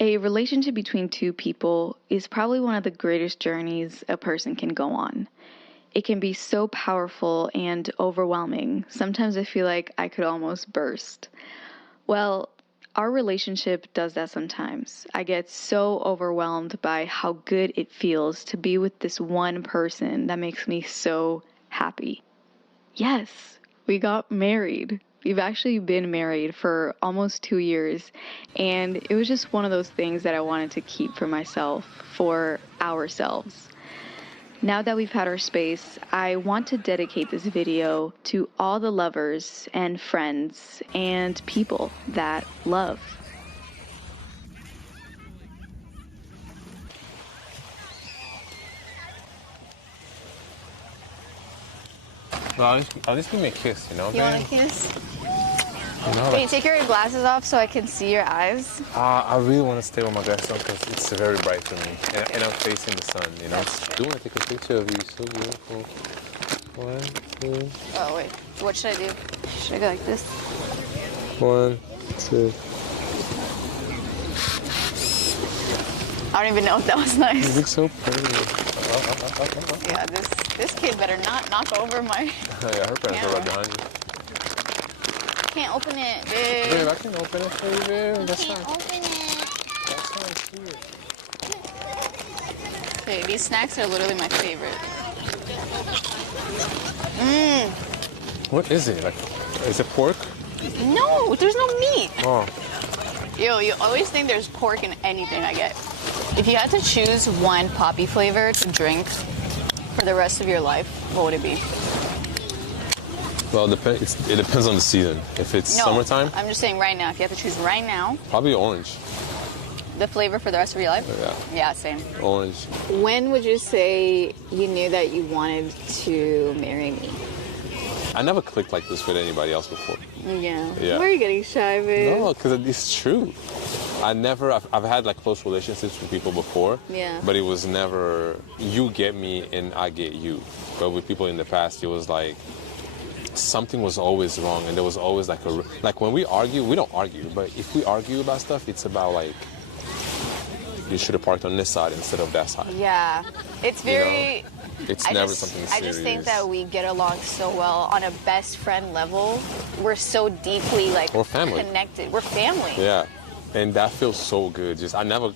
A relationship between two people is probably one of the greatest journeys a person can go on. It can be so powerful and overwhelming. Sometimes I feel like I could almost burst. Well, our relationship does that sometimes. I get so overwhelmed by how good it feels to be with this one person that makes me so happy. Yes, we got married. We've actually been married for almost 2 years, and it was just one of those things that I wanted to keep for myself, for ourselves. Now that we've had our space, I want to dedicate this video to all the lovers and friends and people that love. No, at least give me a kiss, you know? You want a kiss? You know, Can you take your glasses off so I can see your eyes? I really want to stay with my glasses on because it's very bright for me. And I'm facing the sun, you know? I want to take a picture of you. So beautiful. 1, 2. Oh, wait. What should I do? Should I go like this? 1, 2. I don't even know if that was nice. You look so pretty. Yeah, this kid better not knock over my Yeah, her parents are right behind you. Can't open it, babe. Babe, I can open it for you, babe. That's Can't not, open it. that's not cute. Okay, these snacks are literally my favorite. What is it? Like, is it pork? No, there's no meat. Oh. Yo, you always think there's pork in anything I get. If you had to choose one poppy flavor to drink for the rest of your life, what would it be? Well, it depends on the season. If it's summertime, I'm just saying right now. If you have to choose right now, probably orange. the flavor for the rest of your life? Yeah. Yeah, same. Orange. When would you say you knew that you wanted to marry me? I never clicked like this with anybody else before. Yeah. Yeah. Why are you getting shy, babe? No, because it's true. I've had like close relationships with people before. Yeah. But it was never, you get me and I get you. But with people in the past, it was like, something was always wrong. And there was always like when we argue, we don't argue. But if we argue about stuff, it's about like, you should have parked on this side instead of that side. Yeah. It's very... You know? It's never something serious. I just think that we get along so well on a best friend level. We're so deeply We're family. connected. We're family. Yeah, and that feels so good. Just I never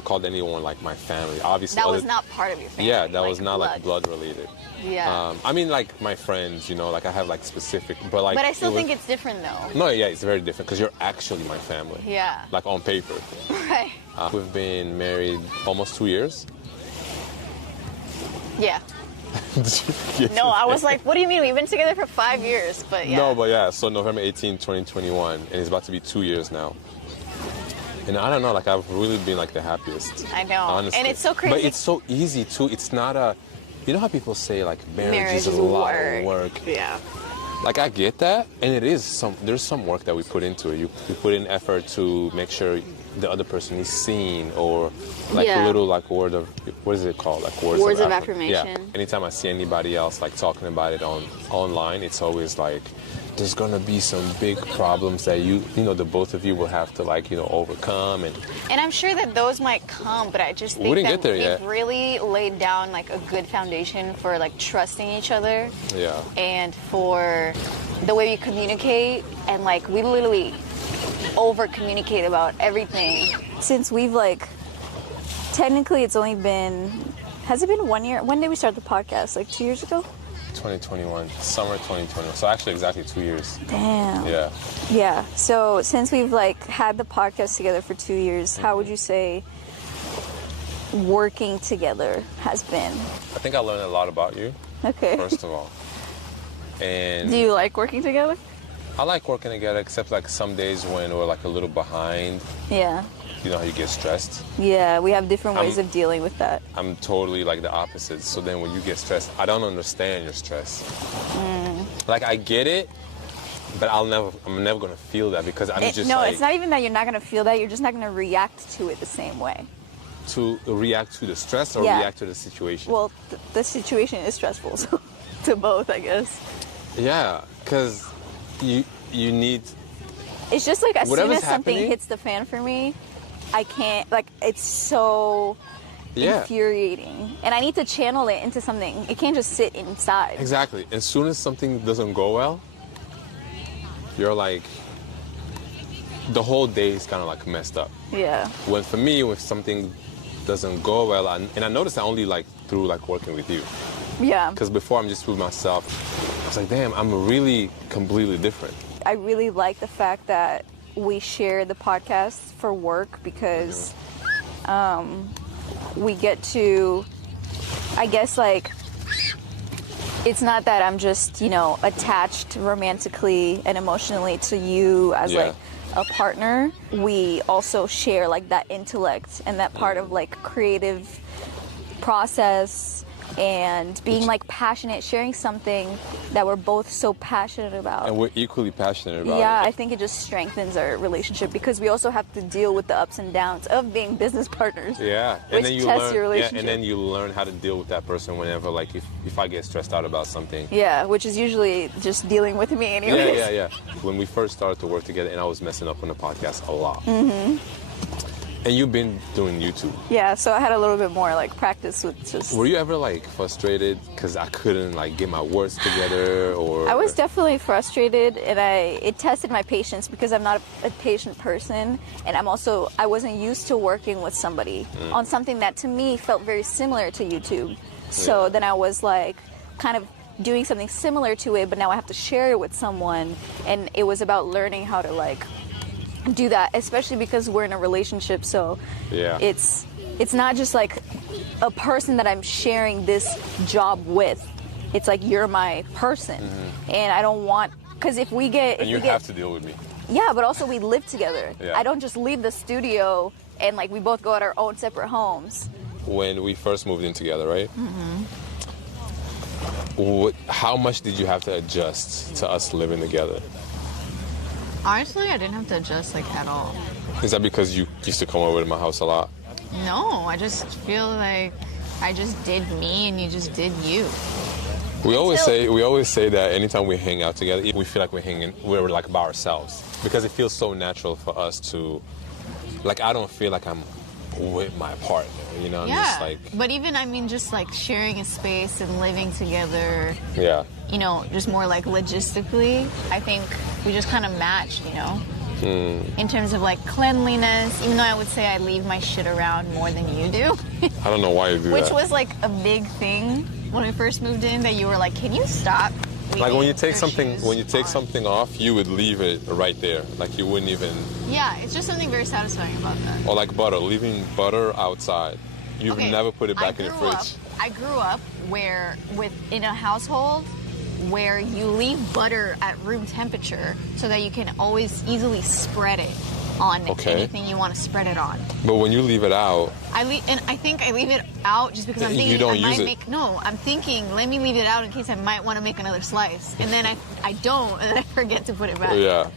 called anyone like my family. Obviously, That was not part of your family. Yeah, that was not blood. like blood related. Yeah. I mean, like my friends, you know, like I have like specific, but like. But I still think it's different though. No, yeah, it's very different because you're actually my family. Yeah. Like on paper. Right. We've been married almost 2 years. Yeah. No, I was like, what do you mean? We've been together for 5 years, but yeah. No, but yeah, so November 18, 2021, and it's about to be 2 years now. And I don't know, like I've really been like the happiest. I know. Honestly. And it's so crazy. But it's so easy too. It's not a, you know how people say like marriage is a lot of work. Yeah. Like I get that, and it is there's some work that we put into it. You put in effort to make sure the other person is seen, or like a little like word of, what is it called? Like words of affirmation. Yeah. Anytime I see anybody else like talking about it online, it's always like there's gonna be some big problems that you know the both of you will have to like overcome, and I'm sure that those might come, but I just think didn't that get there we've yet. really laid down like a good foundation for like trusting each other. Yeah. And for the way we communicate, and like we literally over communicate about everything. Since we've like, technically it's only been, has it been 1 year? When did we start the podcast? Like 2 years ago? 2021, summer 2021. So actually exactly 2 years. Damn. Yeah. Yeah. So since we've like had the podcast together for 2 years, how would you say working together has been? I think I learned a lot about you. Okay. First of all. And Do you like working together? I like working together, except like some days when we're like a little behind. Yeah. You know how you get stressed? Yeah, we have different ways of dealing with that. I'm totally like the opposite. So then when you get stressed, I don't understand your stress. Like I get it, but I'm never gonna feel that because I'm just no, like, it's not even that you're not gonna feel that. You're just not gonna react to it the same way. to react to the stress or Yeah. react to the situation. Well, the situation is stressful, so to both, I guess. Yeah, because you need. It's just like as soon Whatever's as something happening- hits the fan for me, I can't, like, it's so Yeah. infuriating. And I need to channel it into something. It can't just sit inside. Exactly. As soon as something doesn't go well, you're like, the whole day is kind of like messed up. Yeah. When for me, if something doesn't go well, and I noticed that only like through like working with you, Yeah. because before I'm just with myself, I was like, damn, I'm really completely different. I really like the fact that we share the podcast for work because we get to, I guess, like, it's not that I'm just, you know, attached romantically and emotionally to you as like a partner. We also share like that intellect and that part of like creative process and being like passionate, sharing something that we're both so passionate about. And we're equally passionate about Yeah, it. I think it just strengthens our relationship because we also have to deal with the ups and downs of being business partners. Yeah, Which tests your relationship. and then you learn how to deal with that person whenever, like, if I get stressed out about something. Yeah, which is usually just dealing with me anyways. Yeah. When we first started to work together, and I was messing up on the podcast a lot. And you've been doing YouTube. Yeah, so I had a little bit more like practice with just. Were you ever like frustrated because I couldn't like get my words together, or? I was definitely frustrated, and it tested my patience because I'm not a patient person, and I wasn't used to working with somebody on something that to me felt very similar to YouTube. So then I was like kind of doing something similar to it, but now I have to share it with someone, and it was about learning how to like do that, especially because we're in a relationship. So it's not just like a person that I'm sharing this job with. It's like you're my person, and I don't want, because if we get and you have to deal with me. Yeah, but also we live together. Yeah. I don't just leave the studio and like we both go at our own separate homes. When we first moved in together, right? How much did you have to adjust to us living together? Honestly, I didn't have to adjust like at all. Is that because you used to come over to my house a lot? No, I just feel like I just did me and you just did you. We always say that anytime we hang out together, we feel like we're like by ourselves, because it feels so natural for us to, like, I don't feel like I'm with my partner, you know? I'm just like, but even, I mean, just like sharing a space and living together, yeah. you know, just more like logistically, I think we just kind of matched, you know? In terms of like cleanliness, even though I would say I leave my shit around more than you do. I don't know why you do Which that. was like a big thing when we first moved in, that you were like, can you stop? Like when you take your something shoes on?" something off, you would leave it right there. Like you wouldn't even. Yeah, it's just something very satisfying about that. Or like butter, leaving butter outside. You've never put it back in the fridge. I grew up in a household where you leave butter at room temperature so that you can always easily spread it on anything you want to spread it on. But when you leave it out, I think I leave it out just because I'm thinking you don't I might use it. make. No, I'm thinking let me leave it out in case I might want to make another slice, and then I don't, and then I forget to put it back. yeah.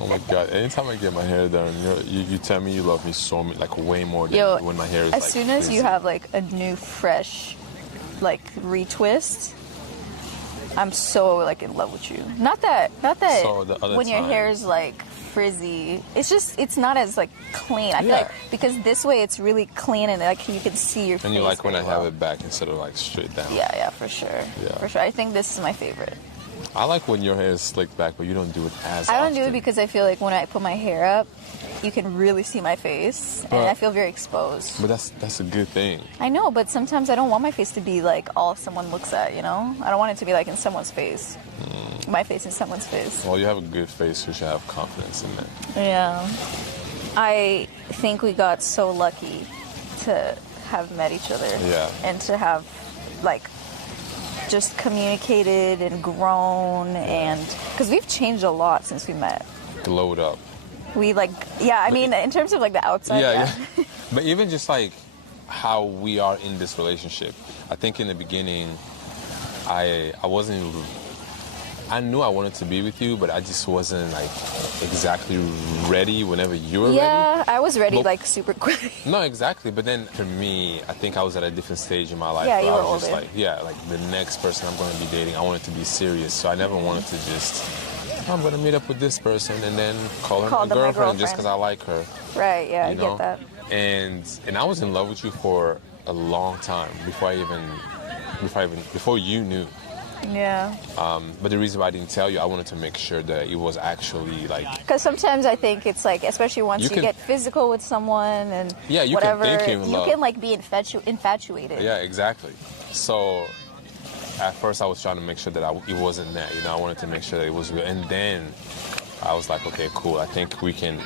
Oh my God! Anytime I get my hair done, you tell me you love me so much, like way more than when my hair is. As like, soon as you frizzy. have like a new fresh like retwist, I'm so like in love with you. Not that So the other when your hair times- is like frizzy, it's not as like clean. I feel Yeah. like because this way it's really clean and like you can see your face. And you like when I very have well. it back instead of like straight down. Yeah, for sure. Yeah. For sure. I think this is my favorite. I like when your hair is slicked back, but you don't do it as I don't often. do it because I feel like when I put my hair up, you can really see my face, and I feel very exposed. But that's a good thing. I know, but sometimes I don't want my face to be like all someone looks at, you know? I don't want it to be like in someone's face. My face in someone's face. Well, you have a good face, you should have confidence in that. Yeah. I think we got so lucky to have met each other. Yeah. And to have like just communicated and grown, and because we've changed a lot since we met. Glowed up. We like, yeah, I mean, in terms of like the outside, Yeah. But even just like how we are in this relationship, I think in the beginning, I wasn't. I knew I wanted to be with you, but I just wasn't like exactly ready whenever you were ready. Yeah, I was ready But- like super quick. No, exactly. But then for me, I think I was at a different stage in my life. Yeah, where you I were was just older. like, like the next person I'm going to be dating, I wanted to be serious. So I never wanted to just I'm gonna meet up with this person and then call her my them my girlfriend just girlfriend. because I like her. Right, yeah, I You know? get that. And I was in love with you for a long time before you knew. Yeah. But the reason why I didn't tell you, I wanted to make sure that it was actually like. Because sometimes I think it's like, especially once you can- get physical with someone and Yeah, you whatever, can think you're in love. you can like be infatuated. Yeah, exactly. So at first I was trying to make sure that it wasn't that. You know, I wanted to make sure that it was real. And then I was like, okay, cool. I think we can.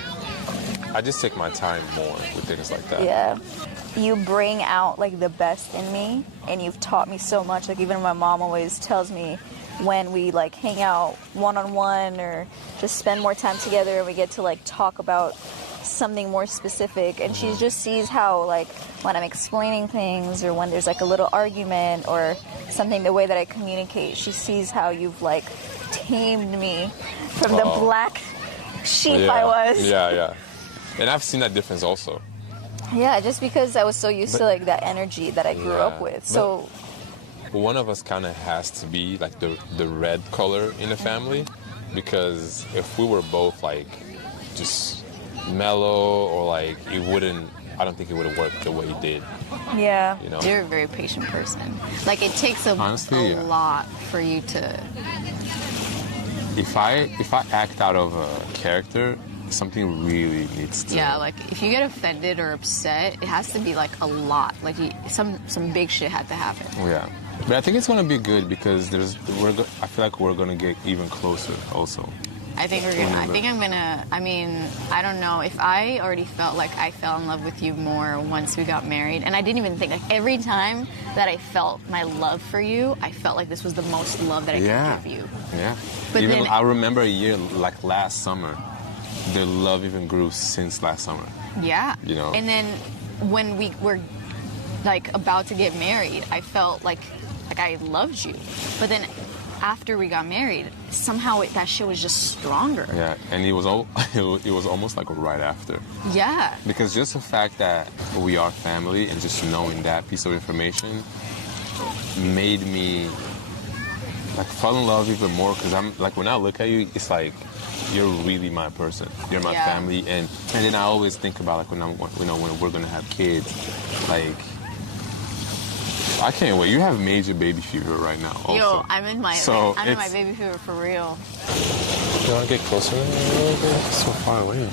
I just take my time more with things like that. Yeah. You bring out like the best in me, and you've taught me so much. Like even my mom always tells me when we like hang out one-on-one or just spend more time together and we get to like talk about something more specific, and she just sees how like when I'm explaining things or when there's like a little argument or something, the way that I communicate, she sees how you've like tamed me from the black sheep I was. Yeah. And I've seen that difference also. Yeah, just because I was so used to like that energy that I grew up with. So one of us kind of has to be like the red color in the family, because if we were both like just mellow or like I don't think it would have worked the way it did. yeah. You know? You're a very patient person. Like it takes Honestly, a yeah. lot for you to. If I act out of a character, something really needs to. Yeah, like if you get offended or upset, it has to be like a lot. Like some big shit had to happen. Yeah, but I think it's gonna be good because I feel like we're gonna get even closer also. I think we're gonna. I mean, I don't know if I already felt like I fell in love with you more once we got married, and I didn't even think like every time that I felt my love for you, I felt like this was the most love that I could give you. Yeah. But even then- I remember a year like last summer, the love even grew since last summer. Yeah. You know. And then when we were like about to get married, I felt like I loved you, but then after we got married, somehow that shit was just stronger. Yeah, and it was almost like right after. Yeah. Because just the fact that we are family and just knowing that piece of information made me like fall in love even more, because I'm like, when I look at you, it's like you're really my person. You're my family, and then I always think about like when we're gonna have kids, like I can't wait. You have major baby fever right now. Also. Yo, I'm in my baby fever for real. You want to get closer to me a little bit? It's so far away.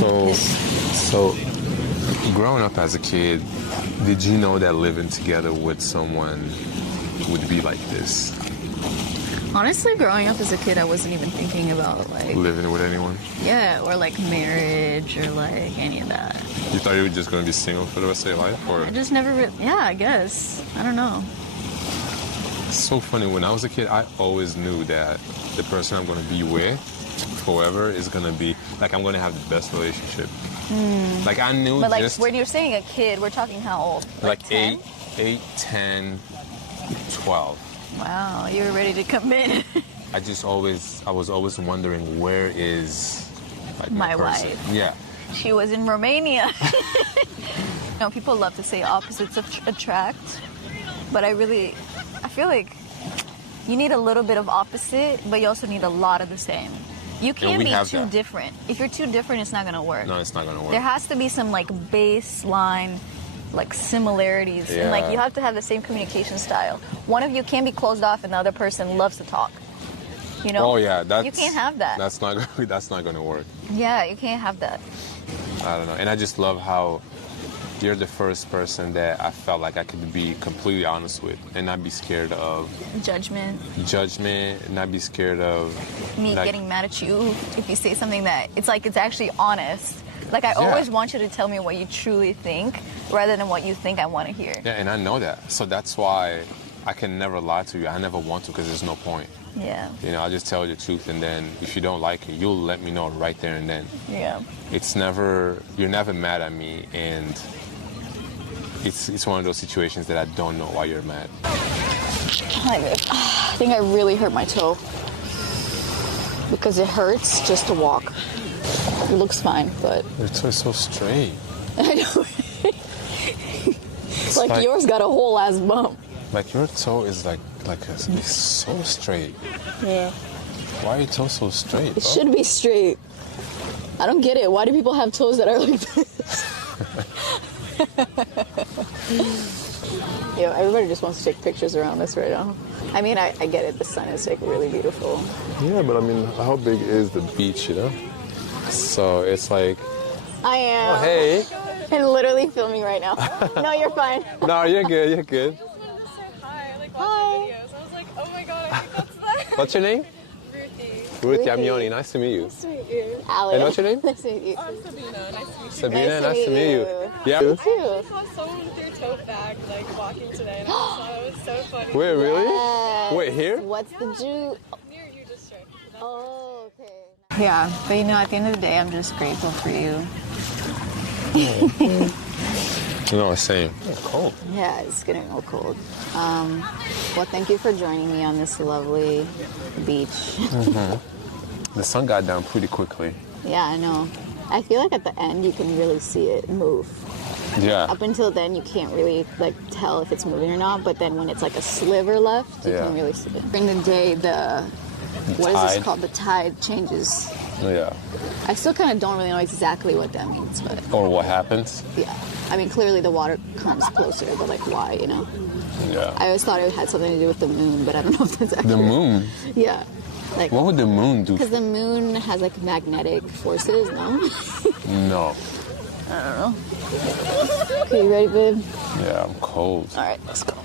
So, growing up as a kid, did you know that living together with someone would be like this? Honestly, growing up as a kid, I wasn't even thinking about like Living with anyone? yeah, or like marriage or like any of that. You thought you were just going to be single for the rest of your life? Or? I just never yeah, I guess. I don't know. It's so funny. When I was a kid, I always knew that the person I'm going to be with forever is going to be, like, I'm going to have the best relationship. Like, I knew But like just... when you're saying a kid, we're talking how old? Like 10? 8, 10, 12. Wow, you were ready to commit. I was always wondering, where is like My person? wife. Yeah. She was in Romania. People love to say opposites attract, but I feel like you need a little bit of opposite, but you also need a lot of the same. You can't be too different. If you're too different, it's not gonna work. No, it's not gonna work. There has to be some like baseline like similarities, and like you have to have the same communication style. One of you can be closed off and the other person loves to talk. You know? Oh yeah, you can't have that. That's not gonna work. Yeah, you can't have that. I don't know. And I just love how you're the first person that I felt like I could be completely honest with and not be scared of Judgment, not be scared of me like, getting mad at you if you say something that it's like it's actually honest. Like I always want you to tell me what you truly think rather than what you think I want to hear. Yeah, and I know that. So that's why I can never lie to you. I never want to, because there's no point. Yeah. You know, I just tell you the truth, and then if you don't like it, you'll let me know right there and then. Yeah. You're never mad at me, and it's one of those situations that I don't know why you're mad. I think I really hurt my toe because it hurts just to walk. It looks fine, but Your toe is so straight. I know. It's like yours got a whole ass bump. Like your toe is it's so straight. Yeah. Why are your toes so straight? It should be straight. I don't get it. Why do people have toes that are like this? Yo, everybody just wants to take pictures around us right now. I mean, I get it. The sun is like really beautiful. Yeah, but I mean, how big is the beach, you know? So it's like... I am. Oh, hey. And literally filming right now. No, you're fine. No, you're good, you're good. I wanted to say hi, like watching videos. I was like, oh my god, I think that's that. What's your name? Ruthie. Ruthie Amioni, nice to meet you. Nice to meet you. Alia. And what's your name? Nice to meet you. I'm Sabina. Nice to meet you. Sabina, nice to meet you. Yeah. You I too. saw someone with your tote bag, like walking today, and I just thought it was so funny. Wait, really? Yes. Wait, here? What's the Jew? Near you district. Oh, okay. Yeah, but you know, at the end of the day, I'm just grateful for you. No, same. It's cold. Yeah, it's getting real cold. Well, thank you for joining me on this lovely beach. The sun got down pretty quickly. Yeah, I know. I feel like at the end you can really see it move. Yeah. Up until then, you can't really like tell if it's moving or not. But then when it's like a sliver left, you can really see it. During the day, what is this tide. called? The tide changes. Yeah. I still kind of don't really know exactly what that means, but Or what happens? yeah. I mean, clearly the water comes closer, but like why, you know? Yeah. I always thought it had something to do with the moon, but I don't know if that's actually The moon? Yeah. Like, What would the moon do? because the moon has like magnetic forces, no? No. I don't know. Okay, you ready, babe? Yeah, I'm cold. All right, let's go.